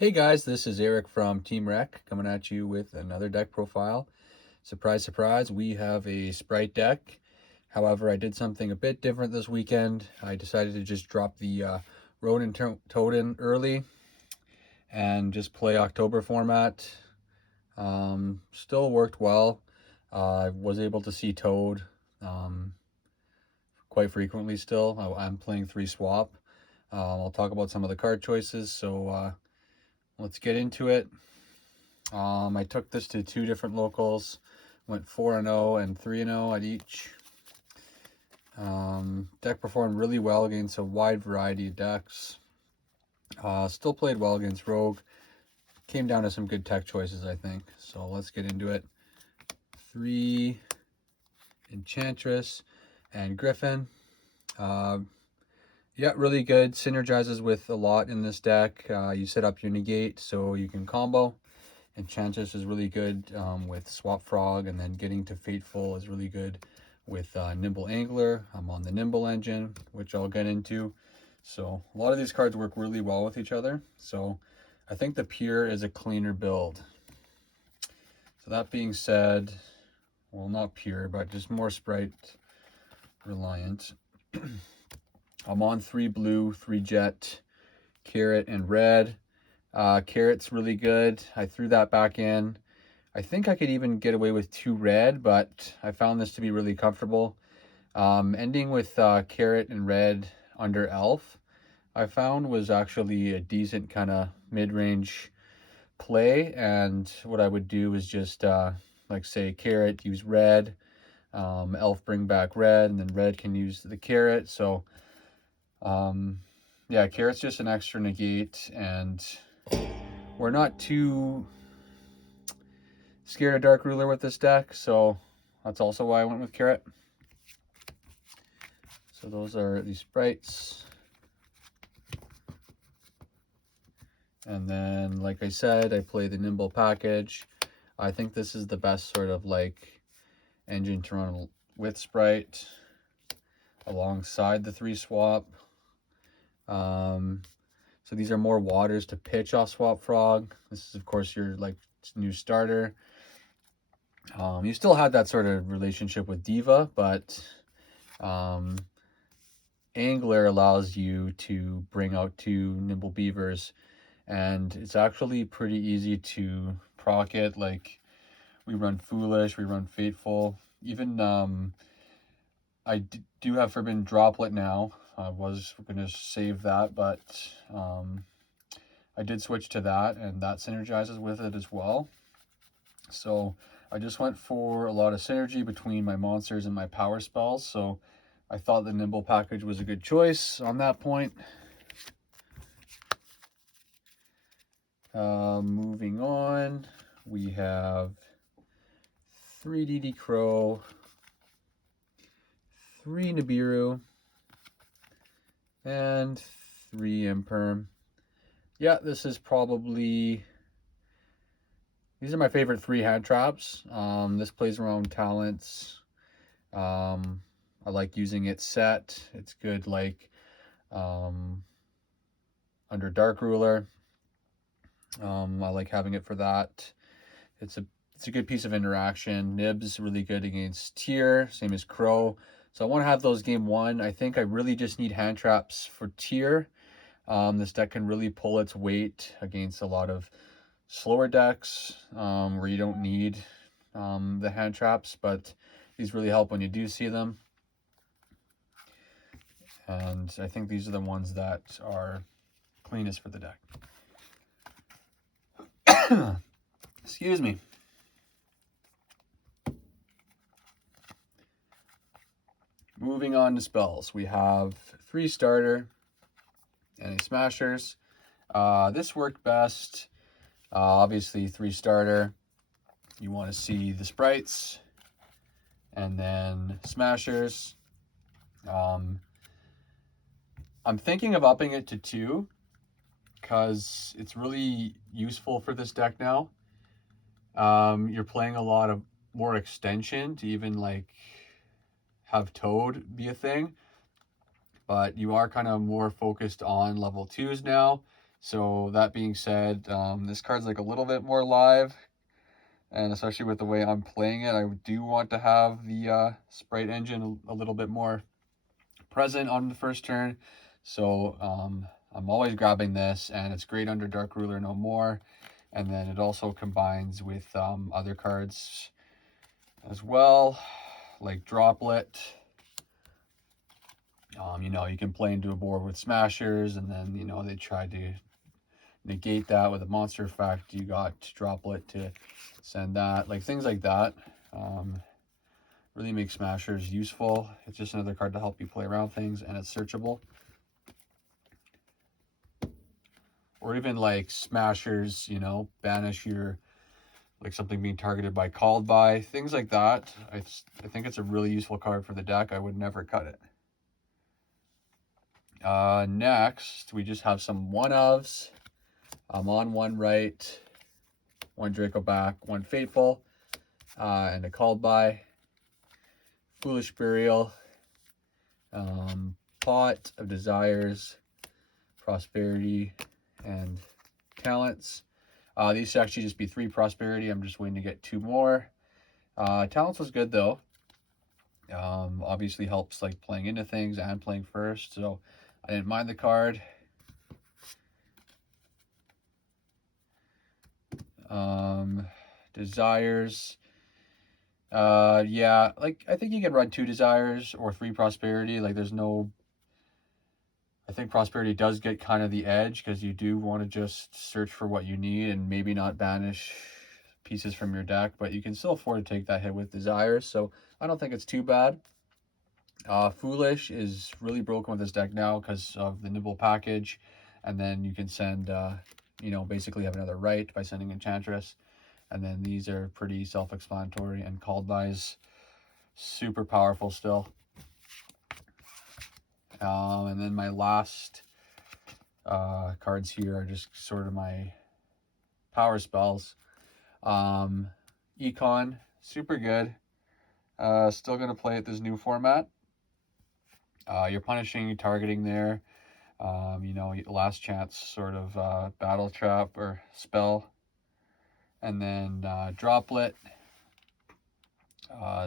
Hey guys, this is Eric from Team Rec coming at you with another deck profile. Surprise, surprise, we have a Sprite deck. However, I did something a bit different this weekend. I decided to just drop the Ronin Toad early and just play October format. Still worked well. I was able to see Toad quite frequently still. I'm playing 3 swap. I'll talk about some of the card choices, so let's get into it. I took this to 2 different locals, went 4-0 and 3-0 at each. Deck performed really well against a wide variety of decks. Still played well against Rogue. Came down to some good tech choices, I think. So let's get into it. 3 Enchantress and Griffin. Yeah, really good. Synergizes with a lot in this deck. You set up your negate so you can combo. Enchantress is really good with Swap Frog, and then getting to Fateful is really good with Nimble Angler. I'm on the Nimble engine, which I'll get into. So a lot of these cards work really well with each other. So I think the Pure is a cleaner build. So that being said, well, not Pure, but just more Sprite reliant. I'm on 3 blue, 3 jet, carrot, and red. Carrot's really good. I threw that back in. I think I could even get away with 2 red, but I found this to be really comfortable. Ending with carrot and red under elf, I found was actually a decent kind of mid-range play. And what I would do is just like say carrot, use red, elf bring back red, and then red can use the carrot. So yeah, carrot's just an extra negate, and we're not too scared of Dark Ruler with this deck, so that's also why I went with carrot. So those are the sprites. And then, like I said, I play the Nimble package. I think this is the best sort of like engine to run with Sprite alongside the 3 swap. So these are more waters to pitch off Swap Frog. This is, of course, your like new starter. You still had that sort of relationship with Diva, but Angler allows you to bring out 2 Nimble Beavers, and it's actually pretty easy to proc it. Like, we run Foolish, we run Fateful. Even I do have Forbidden Droplet now. I was going to save that, but I did switch to that, and that synergizes with it as well. So I just went for a lot of synergy between my monsters and my power spells, so I thought the Nimble package was a good choice on that point. Moving on, we have 3 DD Crow, 3 Nibiru, and 3 Imperm. Yeah, this is probably... These are my favorite 3 hand traps. This plays around talents. I like using it set. It's good like under Dark Ruler. I like having it for that. It's a good piece of interaction. Nib's really good against Tier, same as Crow. So I want to have those game 1. I think I really just need hand traps for Tier. This deck can really pull its weight against a lot of slower decks where you don't need the hand traps, but these really help when you do see them. And I think these are the ones that are cleanest for the deck. Excuse me. Moving on to spells, we have 3 starter and a smashers. This worked best. Obviously 3 starter. You want to see the sprites, and then smashers. I'm thinking of upping it to 2 because it's really useful for this deck now. You're playing a lot of more extension to even like have Toad be a thing, but you are kind of more focused on level 2s now. So that being said, this card's like a little bit more live, and especially with the way I'm playing it, I do want to have the Sprite engine a little bit more present on the first turn. So I'm always grabbing this, and it's great under Dark Ruler No More. And then it also combines with other cards as well, like Droplet. You know, you can play into a board with Smashers, and then, you know, they try to negate that with a monster effect. You got Droplet to send that, like things like that. Really make Smashers useful. It's just another card to help you play around things, and it's searchable. Or even like Smashers, you know, banish your, like something being targeted by, called by, things like that. I think it's a really useful card for the deck. I would never cut it. Next, we just have some one-ofs. I'm on one right, one Draco back, one Fateful, and a called by. Foolish Burial, Pot of Desires, Prosperity, and Talents. These should actually just be 3 Prosperity. I'm just waiting to get 2 more. Talents was good though. Obviously helps like playing into things and playing first, so I didn't mind the card. Desires. Yeah, like I think you can run 2 Desires or 3 Prosperity. Like there's no, I think Prosperity does get kind of the edge because you do want to just search for what you need and maybe not banish pieces from your deck, but you can still afford to take that hit with Desires, so I don't think it's too bad. Foolish is really broken with this deck now because of the Nimble package, and then you can send, you know, basically have another right by sending Enchantress, and then these are pretty self-explanatory, and called bys super powerful still. And then my last cards here are just sort of my power spells. Econ, super good. Still going to play at this new format. You're punishing targeting there. You know, last chance sort of battle trap or spell. And then Droplet.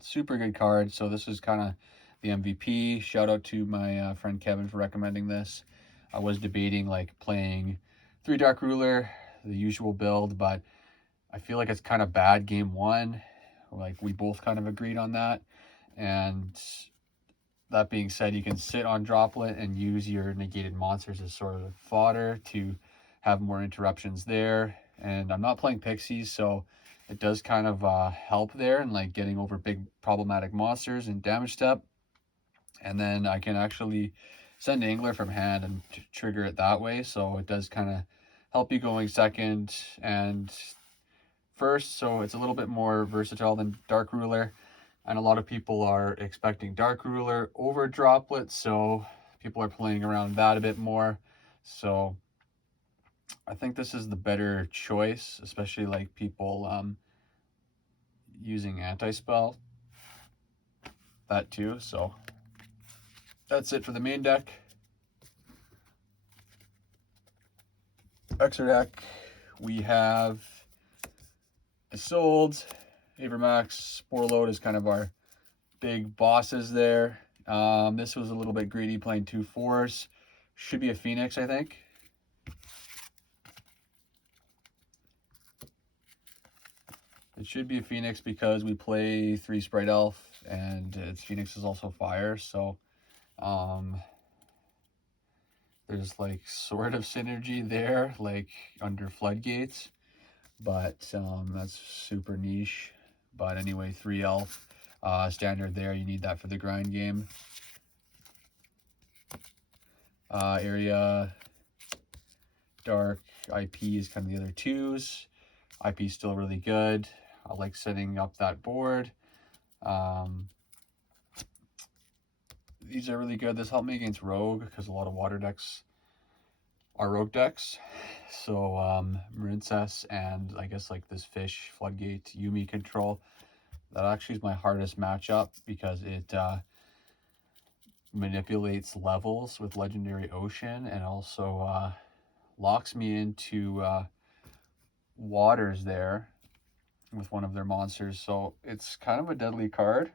Super good card. So this is kind of the MVP. Shout out to my friend Kevin for recommending this. I was debating like playing 3 Dark Ruler, the usual build, but I feel like it's kind of bad game 1. Like we both kind of agreed on that. And that being said, you can sit on Droplet and use your negated monsters as sort of fodder to have more interruptions there. And I'm not playing Pixies, so it does kind of help there and like getting over big problematic monsters and damage step. And then I can actually send Angler from hand and trigger it that way. So it does kind of help you going second and first. So it's a little bit more versatile than Dark Ruler. And a lot of people are expecting Dark Ruler over Droplet, so people are playing around that a bit more. So I think this is the better choice, especially like people using anti-spell. That too, so that's it for the main deck. Extra deck, we have Isolde, Avermax, Spore Load is kind of our big bosses there. This was a little bit greedy playing 2 4s. Should be a Phoenix, I think. It should be a Phoenix because we play 3 Sprite Elf, and its Phoenix is also fire, so there's like sort of synergy there, like under Floodgates, but that's super niche. But anyway, 3 Elf, standard there, you need that for the grind game. Area, Dark, IP is kind of the other 2s. IP is still really good. I like setting up that board. These are really good. This helped me against Rogue because a lot of water decks are Rogue decks. So Marincess and I guess like this Fish, Floodgate, Yumi control. That actually is my hardest matchup because it manipulates levels with Legendary Ocean and also locks me into waters there with one of their monsters. So it's kind of a deadly card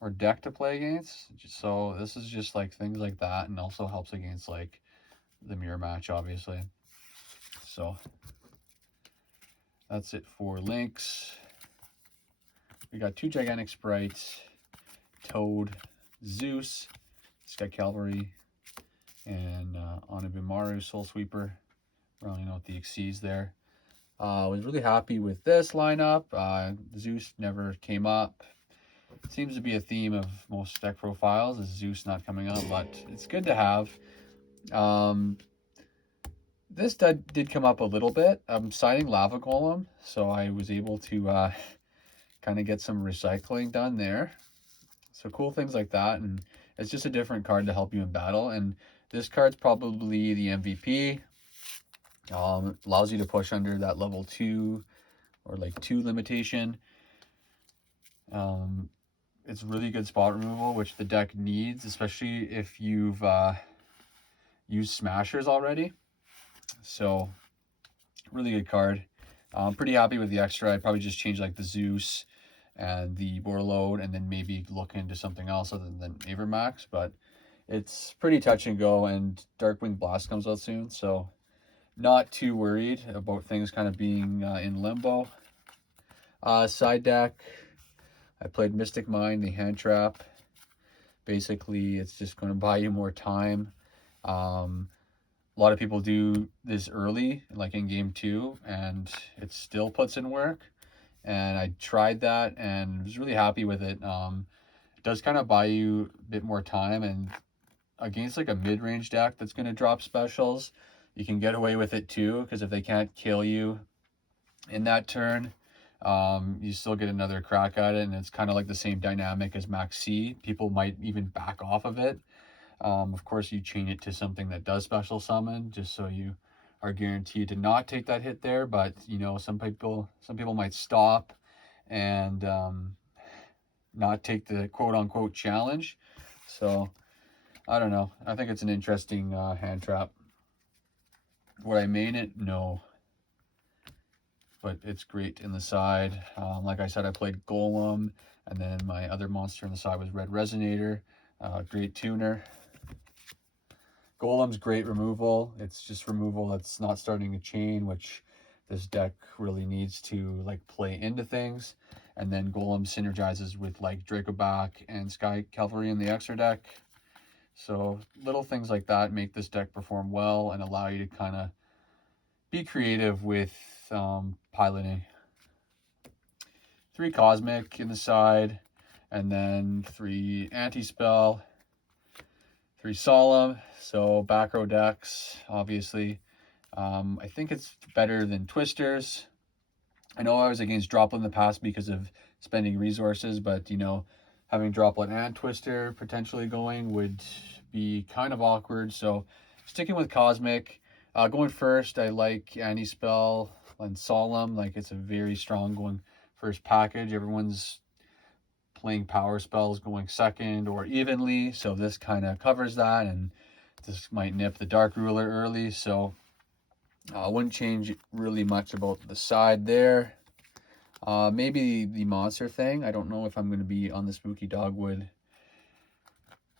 or deck to play against. So this is just like things like that, and also helps against like the mirror match, obviously. So that's it for links. We got 2 gigantic sprites, Toad, Zeus, Sky Cavalry, and Onibimaru Soul Sweeper, rounding out the Xyz there. I was really happy with this lineup. Zeus never came up. Seems to be a theme of most deck profiles, is Zeus not coming up, but it's good to have. This did come up a little bit. I'm siding Lava Golem, so I was able to kind of get some recycling done there. So cool things like that, and it's just a different card to help you in battle. And this card's probably the MVP. Allows you to push under that level 2 or like 2 limitation. It's really good spot removal, which the deck needs, especially if you've used Smashers already. So really good card. I'm pretty happy with the extra. I'd probably just change like the Zeus and the Warlord, and then maybe look into something else other than Avermax. But it's pretty touch and go, and Darkwing Blast comes out soon, so not too worried about things kind of being in limbo. Side deck, I played Mystic Mind, the hand trap. Basically, it's just going to buy you more time. A lot of people do this early, like in game 2, and it still puts in work. And I tried that and was really happy with it. It does kind of buy you a bit more time, and against like a mid-range deck that's going to drop specials, you can get away with it too, because if they can't kill you in that turn, you still get another crack at it, and it's kind of like the same dynamic as Max C. People might even back off of it. Of course, you chain it to something that does special summon, just so you are guaranteed to not take that hit there. But you know, some people might stop and not take the quote-unquote challenge. So I don't know. I think it's an interesting hand trap. Would I main it? No. But it's great in the side. Like I said, I played Golem, and then my other monster in the side was Red Resonator. Great tuner. Golem's great removal. It's just removal that's not starting a chain, which this deck really needs to like play into things. And then Golem synergizes with like Dracoback and Sky Cavalry in the extra deck. So little things like that make this deck perform well and allow you to kind of be creative with piloting. 3 Cosmic in the side, and then 3 Anti-Spell, 3 Solemn. So back row decks, obviously. I think it's better than Twisters. I know I was against Droplet in the past because of spending resources, but you know, having Droplet and Twister potentially going would be kind of awkward. So sticking with Cosmic. Going first, I like Anti-Spell and Solemn. Like, it's a very strong going first package. Everyone's playing power spells going second or evenly, so this kind of covers that, and this might nip the Dark Ruler early. So I wouldn't change really much about the side there. Maybe the monster thing. I don't know if I'm going to be on the Spooky Dogwood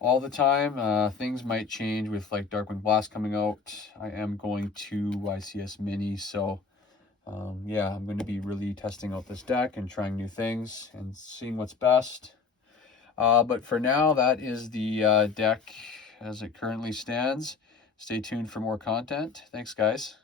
all the time. Things might change with like Darkwing Blast coming out. I am going to YCS Mini, so yeah, I'm going to be really testing out this deck and trying new things and seeing what's best. But for now, that is the deck as it currently stands. Stay tuned for more content. Thanks, guys.